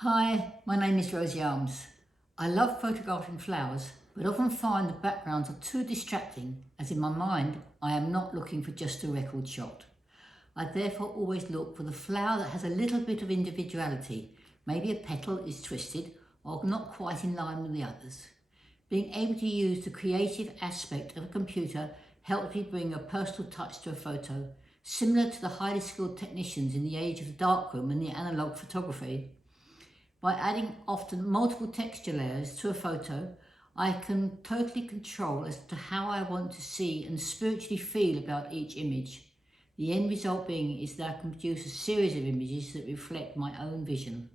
Hi, my name is Rosie Arms. I love photographing flowers, but often find the backgrounds are too distracting, as in my mind I am not looking for just a record shot. I therefore always look for the flower that has a little bit of individuality. Maybe a petal is twisted or not quite in line with the others. Being able to use the creative aspect of a computer helps me bring a personal touch to a photo, similar to the highly skilled technicians in the age of the darkroom and the analog photography. By adding often multiple texture layers to a photo, I can totally control as to how I want to see and spiritually feel about each image. The end result being is that I can produce a series of images that reflect my own vision.